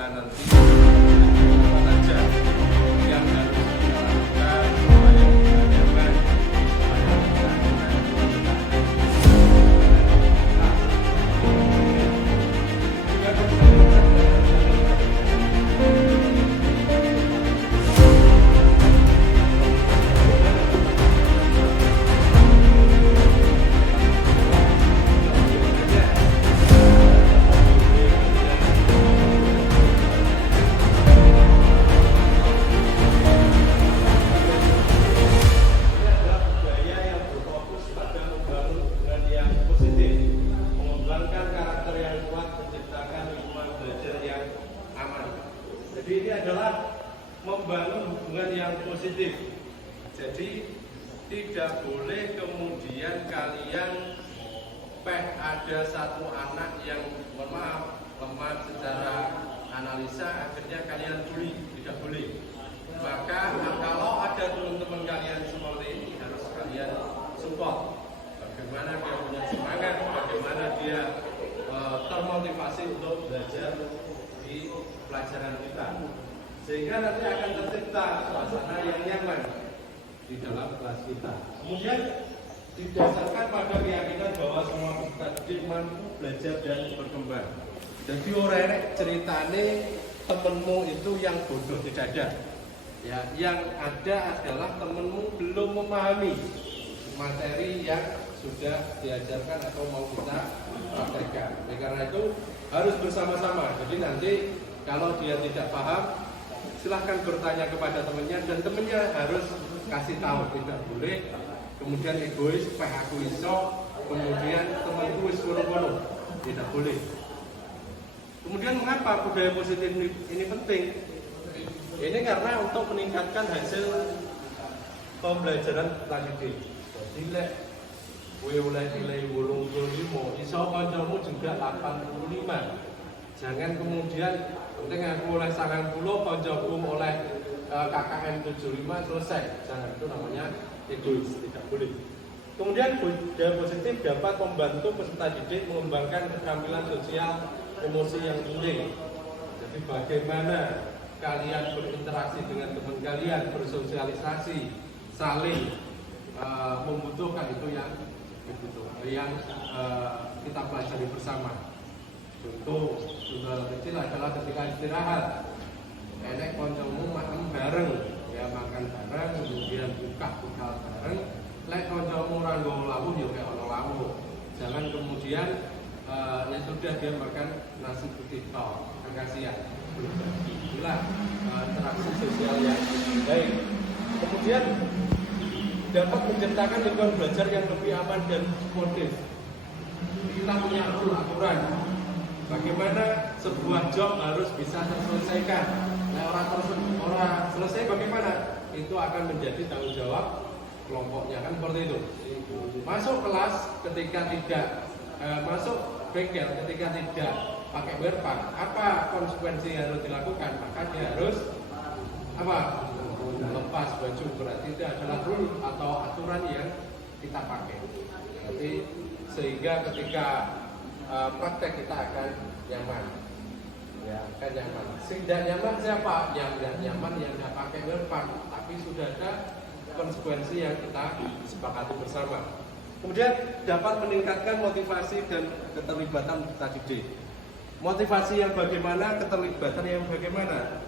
kita nanti apa saja yang harus kita lakukan supaya kita nyaman, supaya kita aman, jadi ini adalah membangun hubungan yang positif. Jadi tidak boleh kemudian kalian ada satu anak yang mohon maaf lemah secara analisa akhirnya kalian bully, tidak boleh. Maka kalau ada teman-teman kalian seperti ini harus kalian support. Bagaimana dia punya semangat, bagaimana dia termotivasi untuk belajar di pelajaran kita, sehingga nanti akan tercipta suasana yang nyaman di dalam kelas kita. Kemudian didasarkan pada keyakinan bahwa semua peserta didik mampu belajar dan berkembang. Jadi orang ceritane temenmu itu yang bodoh tidak ada. Ya, yang ada adalah temenmu belum memahami materi yang sudah diajarkan atau mau kita praktekkan. Karena itu harus bersama-sama. Jadi nanti kalau dia tidak paham, silahkan bertanya kepada temannya dan temannya harus kasih tahu, tidak boleh kemudian egois, aku iso, kemudian temanku wis ngono-ngono, tidak boleh. Kemudian mengapa budaya positif ini penting? Ini karena untuk meningkatkan hasil pembelajaran tadi. Jadi lek kowe oleh nilai 85, iso kancamu juga 85. Jangan kemudian penting aku oleh 90, kancaku oleh KKM 75 selesai. Jangan, itu namanya egois, tidak boleh. Kemudian budaya positif dapat membantu peserta didik mengembangkan keterampilan sosial emosi yang tinggi. Jadi bagaimana kalian berinteraksi dengan teman kalian, bersosialisasi, saling membutuhkan itu yang kita pelajari bersama. Contoh kecil adalah ketika istirahat, enek koncomu makan bareng, ya makan bareng, kemudian buka bareng. Lek koncomu ora nggo lawuh ya kayak ono lawuh. Jangan kemudian ya sudah dia makan nasi putih tok, kasihan. Inilah interaksi sosial yang baik. Kemudian dapat menciptakan lingkungan belajar yang lebih aman dan sportif. Kita punya aturan bagaimana sebuah job harus bisa terselesaikan. Nah, orang selesai bagaimana? Itu akan menjadi tanggung jawab kelompoknya, kan seperti itu. Masuk kelas ketika tidak masuk bengkel ketika tidak pakai wearpan, apa konsekuensi yang harus dilakukan? Maka dia harus apa? Lepas baju. Berarti itu adalah rule atau aturan yang kita pakai. Jadi sehingga ketika praktek kita akan nyaman, ya akan nyaman. Tidak nyaman siapa? Yang tidak nyaman yang tidak pakai wearpan, tapi sudah ada konsekuensi yang kita sepakati bersama. Kemudian dapat meningkatkan motivasi dan keterlibatan peserta didik. Motivasi yang bagaimana, keterlibatan yang bagaimana.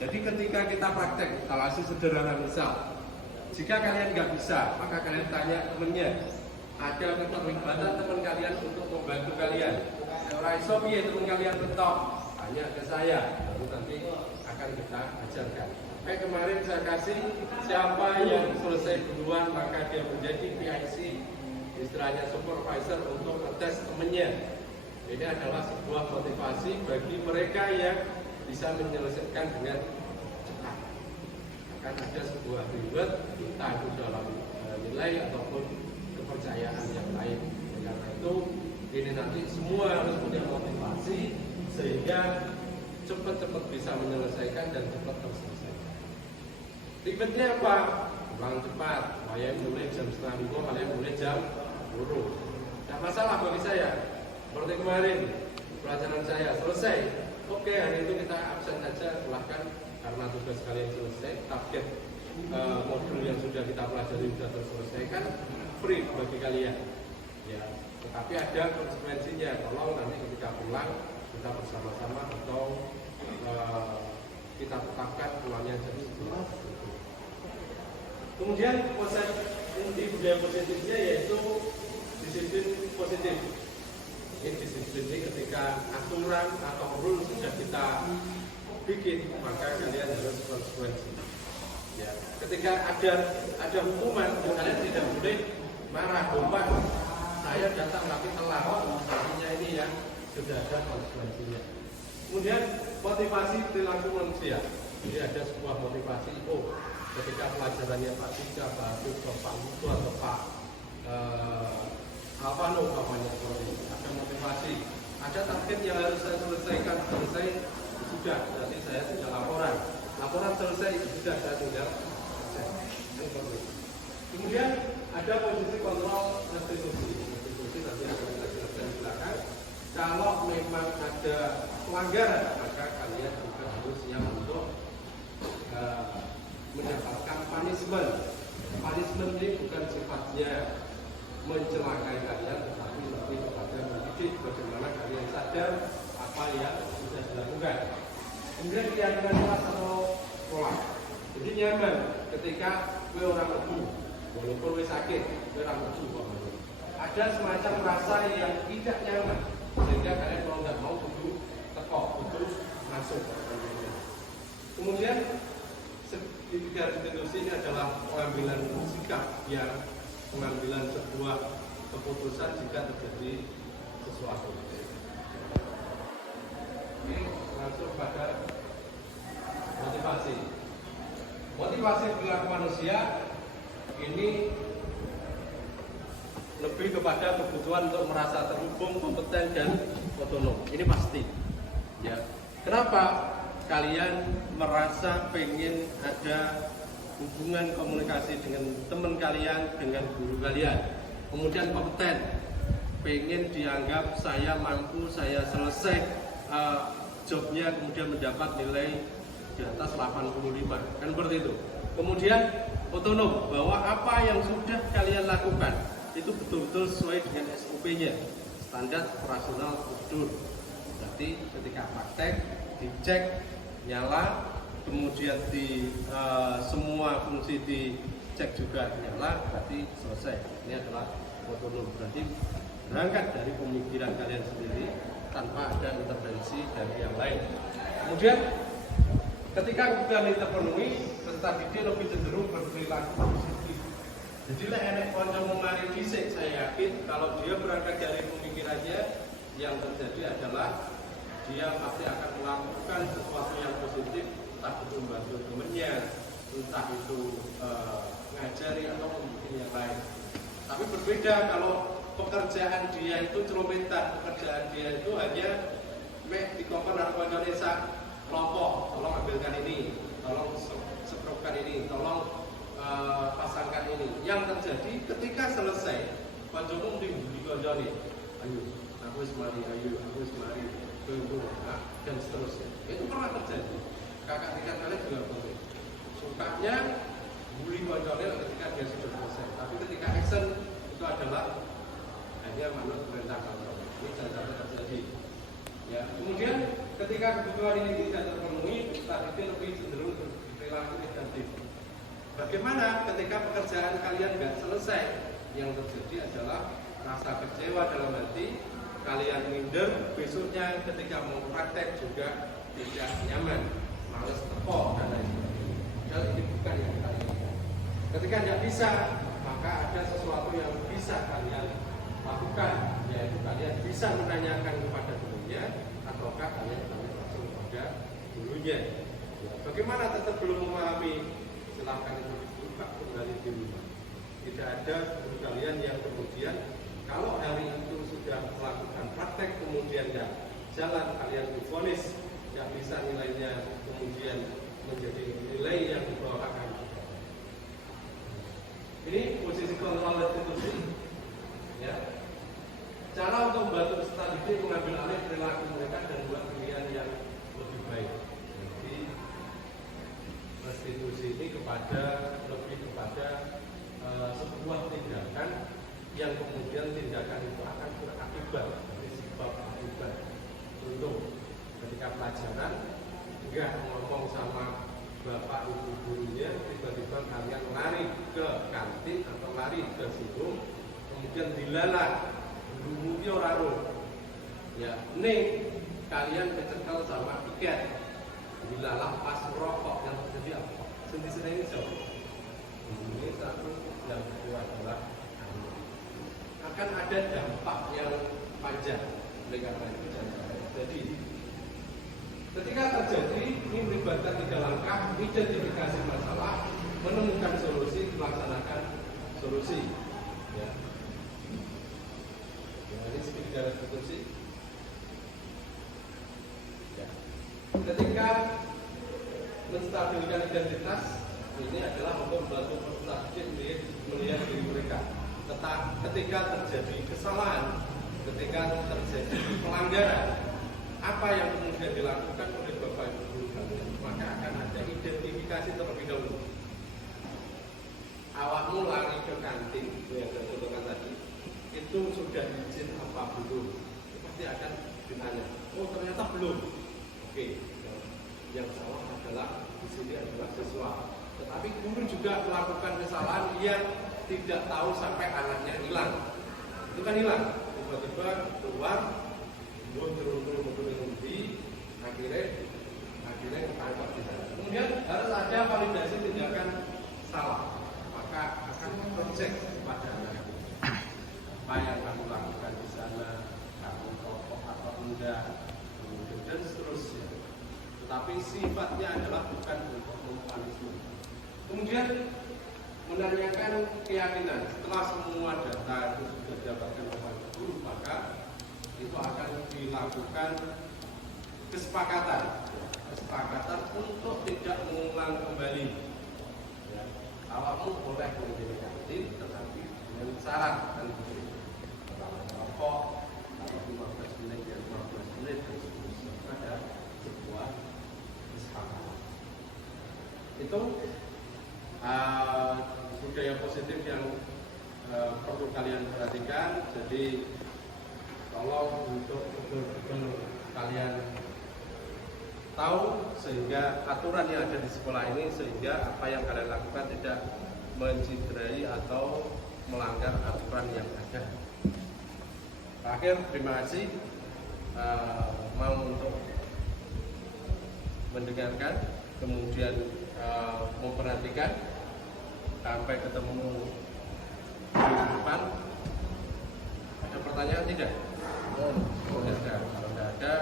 Jadi ketika kita praktek, instalasi sederhana misal, jika kalian nggak bisa, maka kalian tanya temennya. Ada keterlibatan teman kalian untuk membantu kalian. Orang iso piye teman kalian bentok, tanya ke saya, baru nanti akan kita ajarkan. Kayak kemarin saya kasih siapa yang selesai duluan maka dia menjadi PIC, istilahnya supervisor untuk ngetes temennya. Ini adalah sebuah motivasi bagi mereka yang bisa menyelesaikan dengan cepat. Akan ada sebuah reward, entah itu dalam nilai ataupun kepercayaan yang lain. Karena itu ini nanti semua harus punya motivasi sehingga cepat-cepat bisa menyelesaikan dan cepat terselesaikan. Ribetnya apa? Pulang cepat, kalian mulai jam 4:30, kalian mulai jam 10. Tidak masalah bagi saya. Seperti kemarin pelajaran saya selesai Oke, hari itu kita absen saja, silahkan karena tugas kalian selesai, target modul yang sudah kita pelajari sudah terselesaikan, free bagi kalian. Ya, tetapi ada konsekuensinya. Tolong nanti ketika pulang kita bersama-sama atau kita tetapkan pulangnya jadi jelas. Kemudian konsep inti budaya positifnya yaitu disiplin positif. Ini disiplin ini ketika aturan atau rule sudah kita bikin, maka kalian harus konsekuensi. Ya, ketika ada hukuman, kalian tidak boleh marah, bomba. Saya datang tapi telat, artinya ini yang sudah ada konsekuensinya. Kemudian motivasi perilaku manusia. Jadi ada sebuah motivasi. Oh, ketika pelajarannya Pak Tika, Pak Agus, Pak Mutu atau Pak Alvano umpamanya seperti ini. Ada motivasi, ada target yang harus saya selesaikan, selesai sudah, berarti saya sudah laporan selesai sudah, saya tinggal kemudian ada posisi kontrol restitusi nanti akan kita jelaskan di belakang. Kalau memang ada pelanggaran, maka kalian juga harus siap untuk mendapatkan punishment. Punishment ini bukan sifatnya mencelakai kalian, tetapi lebih kepada mendidik bagaimana kalian sadar apa yang sudah dilakukan. Kemudian keyakinan kelas atau pola. Jadi nyaman ketika gue orang lebu, walaupun gue sakit, gue orang lebu. Ada semacam rasa yang tidak nyaman, sehingga kalian kalau nggak mau kudu tekok, kudu masuk. Kemudian tiga institusi ini adalah pengambilan sikap yang pengambilan sebuah keputusan jika terjadi sesuatu. Ini langsung pada motivasi. Motivasi perilaku manusia ini lebih kepada kebutuhan untuk merasa terhubung, kompeten dan otonom. Ini pasti. Ya. Kenapa kalian merasa pengen ada hubungan komunikasi dengan teman kalian, dengan guru kalian, kemudian kompeten, pengen dianggap saya mampu, saya selesai jobnya, kemudian mendapat nilai di atas 85, kan seperti itu. Kemudian otonom, bahwa apa yang sudah kalian lakukan itu betul-betul sesuai dengan SOP-nya, standar operasional prosedur. Berarti ketika praktek dicek nyala, kemudian di semua fungsi dicek juga nyala, berarti selesai. Ini adalah otonom, berarti berangkat dari pemikiran kalian sendiri tanpa ada intervensi dari yang lain. Kemudian ketika kebutuhan ini terpenuhi, peserta didik lebih cenderung berperilaku positif. Jadi enek konco memari dhisik, saya yakin kalau dia berangkat dari pemikirannya, yang terjadi adalah dia pasti akan melakukan sesuatu yang positif, entah itu membantu temannya, entah itu ngajari atau mungkin yang lain. Tapi berbeda kalau pekerjaan dia itu celometan, pekerjaan dia itu hanya di kompon atau konco desa, kelompok, tolong ambilkan ini, tolong seprotkan ini, tolong pasangkan ini. Yang terjadi ketika selesai, koncomu dibuli konco ini, ayo, aku semari, tunggu, dan seterusnya. Itu pernah terjadi. Kakak tingkat kalian juga boleh. Sukanya bully konconya ketika dia sudah selesai. Tapi ketika action itu adalah hanya manut perintah konco. Ini jangan sampai terjadi. Ya. Kemudian ketika kebutuhan ini tidak terpenuhi, saat itu lebih cenderung berperilaku negatif. Bagaimana ketika pekerjaan kalian nggak selesai? Yang terjadi adalah rasa kecewa dalam hati, kalian minder, besoknya ketika mau praktek juga tidak nyaman, males tepok dan lain sebagainya. Dan ini bukan yang kita inginkan. Ketika tidak bisa, maka ada sesuatu yang bisa kalian lakukan, yaitu kalian bisa menanyakan kepada gurunya, ataukah kalian langsung kepada gurunya. Ya, bagaimana tetap belum memahami? Silahkan itu dibuka kembali di rumah. Tidak ada guru kalian yang kemudian kalau hari itu sudah melakukan praktek kemudian nggak jalan, kalian divonis nggak bisa nilainya kemudian menjadi nilai yang dibawakan. Ini posisi kontrol restitusi. Ya. Cara untuk membantu peserta didik mengambil alih perilaku mereka dan buat pilihan yang lebih kepada sebuah tindakan yang kemudian tindakan itu akan berakibat, sebab akibat. Contoh, ketika pelajaran nggak ngomong sama bapak ibu gurunya, tiba-tiba kalian lari ke kantin atau lari ke situ, kemudian dilalah, dulu raro, ya, nih kalian kecekel sama tiket, dilalah pas rokok yang terjadi apa? Sendiri ini jauh. Ini satu yang kedua adalah akan ada dampak yang panjang oleh karena itu. Jadi ketika terjadi ini melibatkan 3 langkah: identifikasi masalah, menemukan solusi, melaksanakan solusi. Ya. Ini sedikit garis solusi. Ya. Ketika menstabilkan identitas, ini adalah untuk membantu peserta melihat diri mereka. Ketika terjadi kesalahan, ketika terjadi pelanggaran, apa yang kemudian dilakukan oleh Bapak Ibu guru kalian, maka akan ada identifikasi terlebih dahulu. Awakmu lari ke kantin, yang saya contohkan tadi, itu sudah izin apa belum? Pasti akan ditanya. Oh, ternyata belum. Oke. Yang salah adalah di sini adalah siswa. Tetapi guru juga melakukan kesalahan yang tidak tahu sampai anaknya hilang. Itu kan hilang. Tiba-tiba keluar, mundur akhirnya ketangkap di sana. Kemudian harus ada validasi tindakan salah. Maka akan mengecek kepada anak itu. Apa yang kamu lakukan di sana, kamu rokok atau enggak, dan seterusnya. Tetapi sifatnya adalah bukan untuk mempunisme. Kemudian menanyakan keyakinan. Setelah semua data itu sudah didapatkan oleh guru, maka itu akan dilakukan kesepakatan untuk tidak mengulang kembali. Ya, awakmu boleh menjadi kantin, tetapi dengan syarat dan pertama rokok, kalau 15 menit ya 15 menit, dan seterusnya. Ada sebuah kesepakatan. Itu budaya positif yang perlu kalian perhatikan. Jadi tolong untuk betul-betul kalian tahu, sehingga aturan yang ada di sekolah ini, sehingga apa yang kalian lakukan tidak menciderai atau melanggar aturan yang ada. Terakhir, terima kasih mau untuk mendengarkan, kemudian memperhatikan. Sampai ketemu di depan. Ada pertanyaan tidak? Oh, tidak ada. Kalau tidak ada,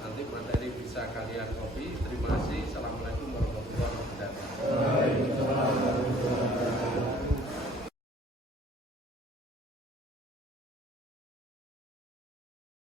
nanti materi bisa kalian copy. Terima kasih.